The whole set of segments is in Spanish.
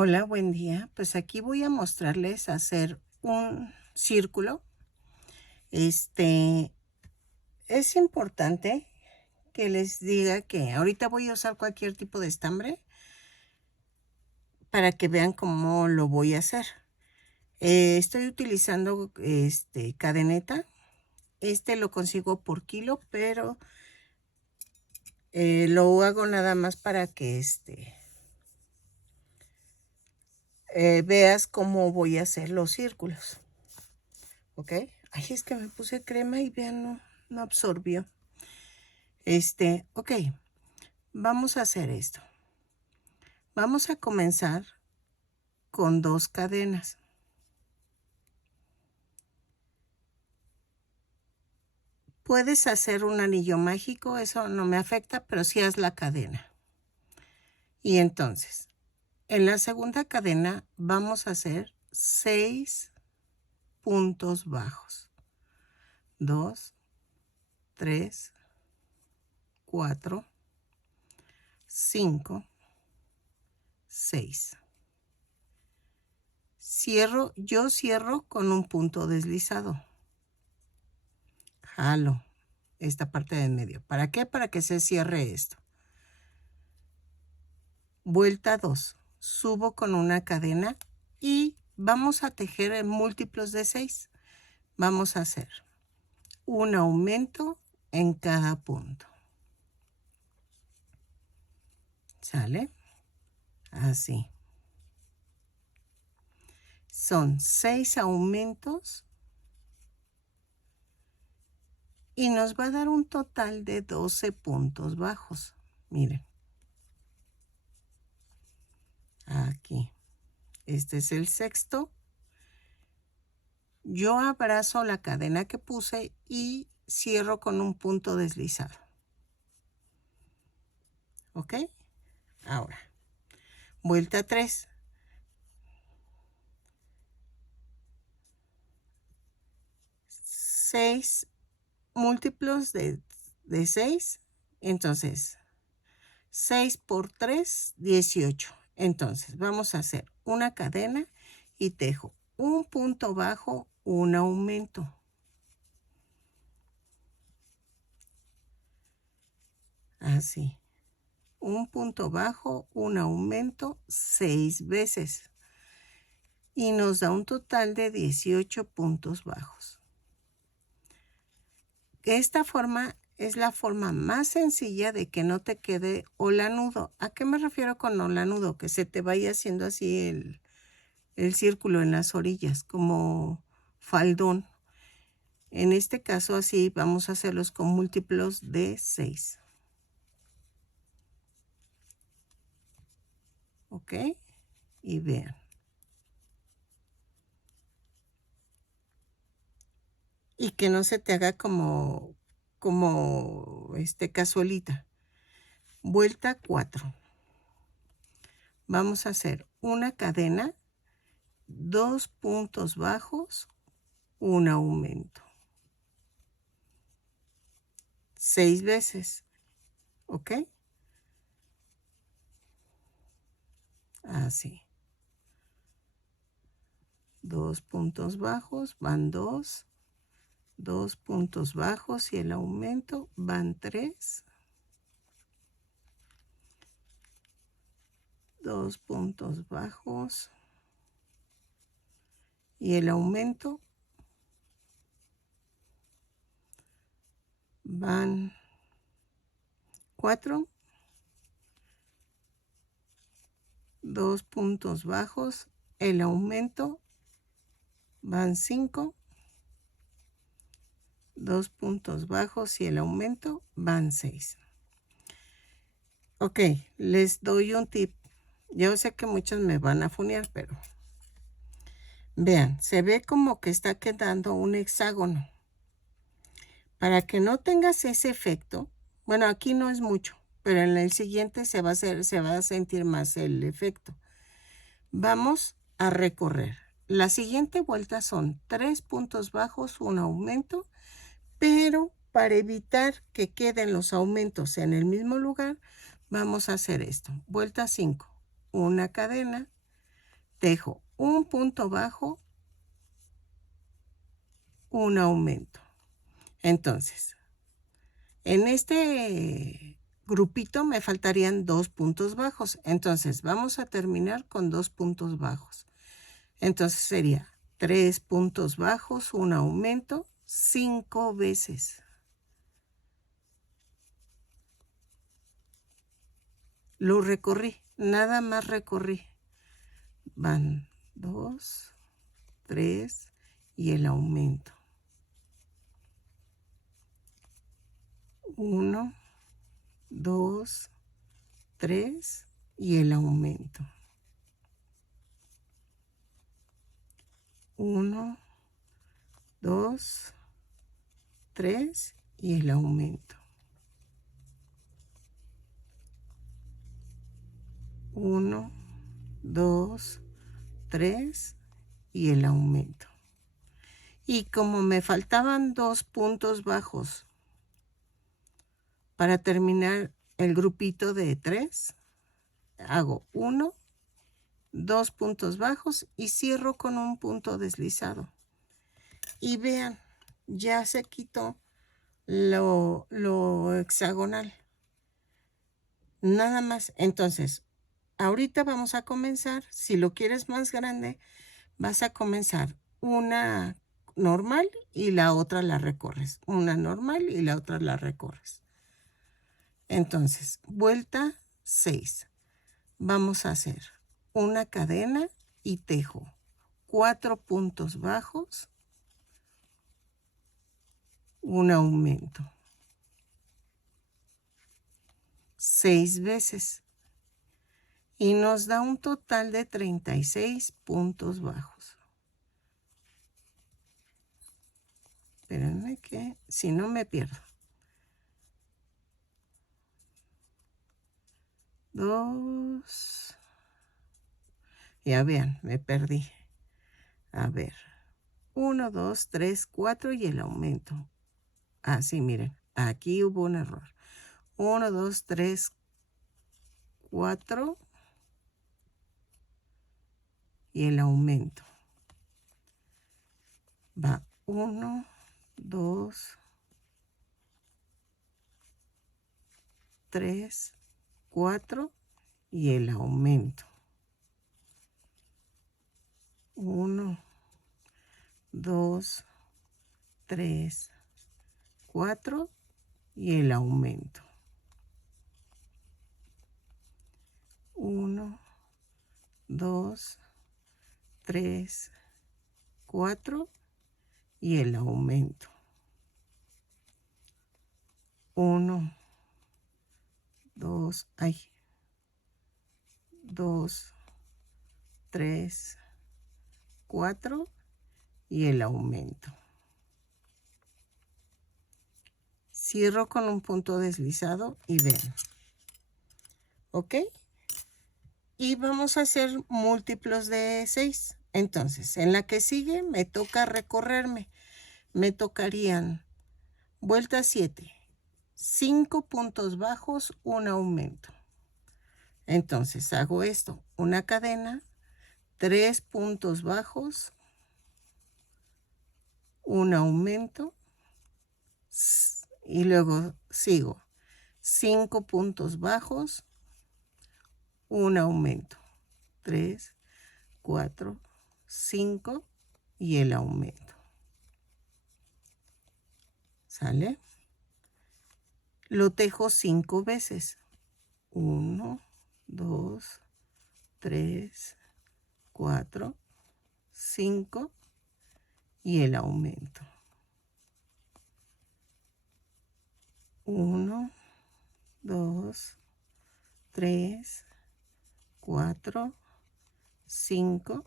Hola, buen día. Pues aquí voy a mostrarles hacer un círculo. Este, es importante que les diga que ahorita voy a usar cualquier tipo de estambre para que vean cómo lo voy a hacer. Estoy utilizando cadeneta. Este lo consigo por kilo, pero lo hago nada más para que veas cómo voy a hacer los círculos. ¿Ok? Ay, es que me puse crema y vean, no absorbió. Ok, vamos a hacer esto. Vamos a comenzar con 2 cadenas. Puedes hacer un anillo mágico, eso no me afecta, pero sí haz la cadena. Y entonces, en la segunda cadena vamos a hacer 6 puntos bajos. 2, 3, 4, 5, 6. Yo cierro con un punto deslizado. Jalo esta parte de en medio. ¿Para qué? Para que se cierre esto. Vuelta 2. Subo con una cadena y vamos a tejer en múltiplos de 6. Vamos a hacer un aumento en cada punto. ¿Sale? Así. Son 6 aumentos y nos va a dar un total de 12 puntos bajos. Miren. Aquí. Este es el sexto. Yo abrazo la cadena que puse y cierro con un punto deslizado. ¿Ok? Ahora, vuelta 3. 6 múltiplos de 6. Entonces, 6 por 3, 18. Entonces, vamos a hacer una cadena y tejo un punto bajo, un aumento. Así. Un punto bajo, un aumento 6 veces. Y nos da un total de 18 puntos bajos. Esta forma es la forma más sencilla de que no te quede holanudo. ¿A qué me refiero con holanudo? Que se te vaya haciendo así el círculo en las orillas, como faldón. En este caso así vamos a hacerlos con múltiplos de 6. ¿Ok? Y vean. Y que no se te haga como cazuelita. Vuelta 4. Vamos a hacer una cadena, 2 puntos bajos, un aumento. 6 veces. ¿Ok? Así. 2 puntos bajos, van 2. 2 puntos bajos y el aumento van 3. 2 puntos bajos y el aumento van 4. 2 puntos bajos, el aumento van 5. 2 puntos bajos y el aumento van 6. Ok, les doy un tip. Yo sé que muchos me van a funear, pero vean, se ve como que está quedando un hexágono. Para que no tengas ese efecto, bueno, aquí no es mucho, pero en el siguiente se va a sentir más el efecto. Vamos a recorrer. La siguiente vuelta son 3 puntos bajos, un aumento, pero para evitar que queden los aumentos en el mismo lugar, vamos a hacer esto. Vuelta 5, una cadena, tejo un punto bajo, un aumento. Entonces, en este grupito me faltarían 2 puntos bajos. Entonces, vamos a terminar con 2 puntos bajos. Entonces sería 3 puntos bajos, un aumento, 5 veces. Lo recorrí, nada más recorrí. Van 2, 3 y el aumento. 1, 2, 3 y el aumento. 1, 2, 3 y el aumento. 1, 2, 3 y el aumento. Y como me faltaban 2 puntos bajos para terminar el grupito de 3, hago 1, 2 puntos bajos y cierro con un punto deslizado. Y vean, ya se quitó lo hexagonal. Nada más. Entonces, ahorita vamos a comenzar. Si lo quieres más grande, vas a comenzar una normal y la otra la recorres. Una normal y la otra la recorres. Entonces, vuelta 6. Vamos a hacer una cadena y tejo 4 puntos bajos, un aumento. 6 veces. Y nos da un total de 36 puntos bajos. Espérenme que si no me pierdo. 2. Ya vean, me perdí. A ver. 1, 2, 3, 4 y el aumento. Así, miren. Aquí hubo un error. 1, 2, 3, 4 y el aumento. Va 1, 2, 3, 4 y el aumento. 1, 2, 3, 4 y el aumento. 1, 2, 3, 4 y el aumento. 1, 2, 2, 3, 4 y el aumento. Cierro con un punto deslizado y ven. ¿Ok? Y vamos a hacer múltiplos de 6. Entonces, en la que sigue me toca recorrerme. Me tocarían vuelta 7. 5 puntos bajos, un aumento. Entonces hago esto, una cadena, 3 puntos bajos, un aumento y luego sigo 5 puntos bajos, un aumento, 3, 4, 5 y el aumento. ¿Sale? Lo tejo 5 veces. 1, 2, 3, 4, 5 y el aumento. 1, 2, 3, 4, 5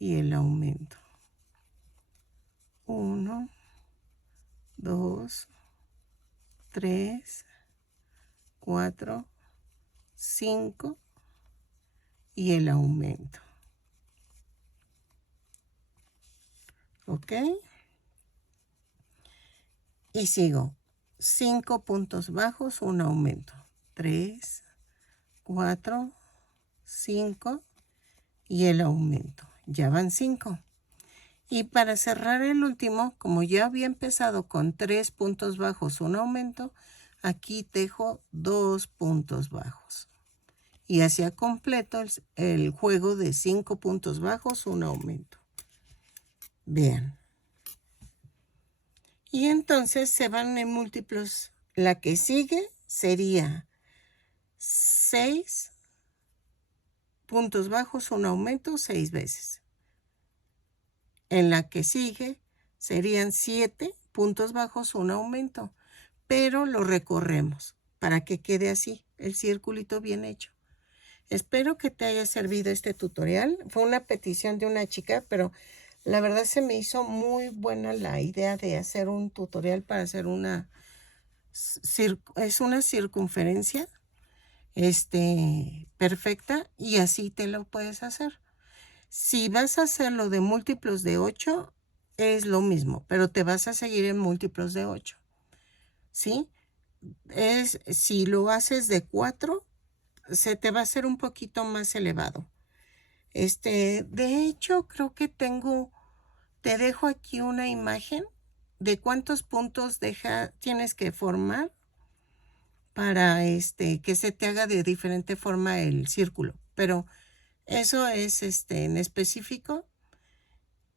y el aumento. 1, 2, 3, 4, 5 y el aumento. ¿Ok? Y sigo 5 puntos bajos, un aumento. 3, 4, 5 y el aumento. Ya van 5. Y para cerrar el último, como ya había empezado con 3 puntos bajos, un aumento, aquí dejo 2 puntos bajos. Y hacía completo el juego de 5 puntos bajos, un aumento. Vean. Y entonces se van en múltiplos. La que sigue sería 6 puntos bajos, un aumento 6 veces. En la que sigue serían 7 puntos bajos, un aumento, pero lo recorremos para que quede así, el circulito bien hecho. Espero que te haya servido este tutorial. Fue una petición de una chica, pero la verdad se me hizo muy buena la idea de hacer un tutorial para hacer una circunferencia perfecta, y así te lo puedes hacer. Si vas a hacerlo de múltiplos de 8, es lo mismo, pero te vas a seguir en múltiplos de 8. ¿Sí? Si lo haces de 4, se te va a hacer un poquito más elevado. De hecho, creo que te dejo aquí una imagen de cuántos puntos tienes que formar para que se te haga de diferente forma el círculo. Pero eso es en específico.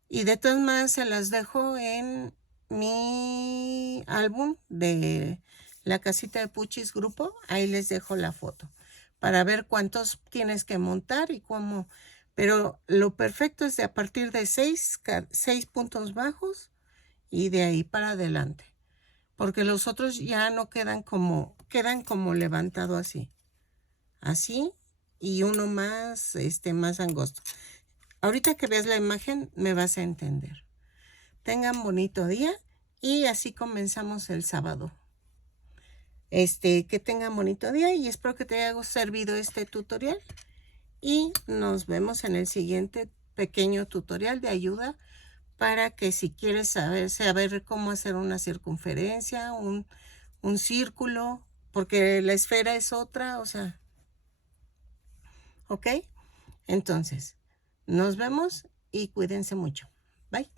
Y de todas maneras se las dejo en mi álbum de la casita de Puchis Grupo. Ahí les dejo la foto para ver cuántos tienes que montar y cómo. Pero lo perfecto es de a partir de 6 puntos bajos y de ahí para adelante. Porque los otros ya no quedan como levantado así. Así, y uno más, más angosto. Ahorita que veas la imagen me vas a entender. Tengan bonito día y así comenzamos el sábado. Que tengan bonito día y espero que te haya servido este tutorial. Y nos vemos en el siguiente pequeño tutorial de ayuda para que si quieres saber cómo hacer una circunferencia, un círculo, porque la esfera es otra, o sea, ¿ok? Entonces, nos vemos y cuídense mucho. Bye.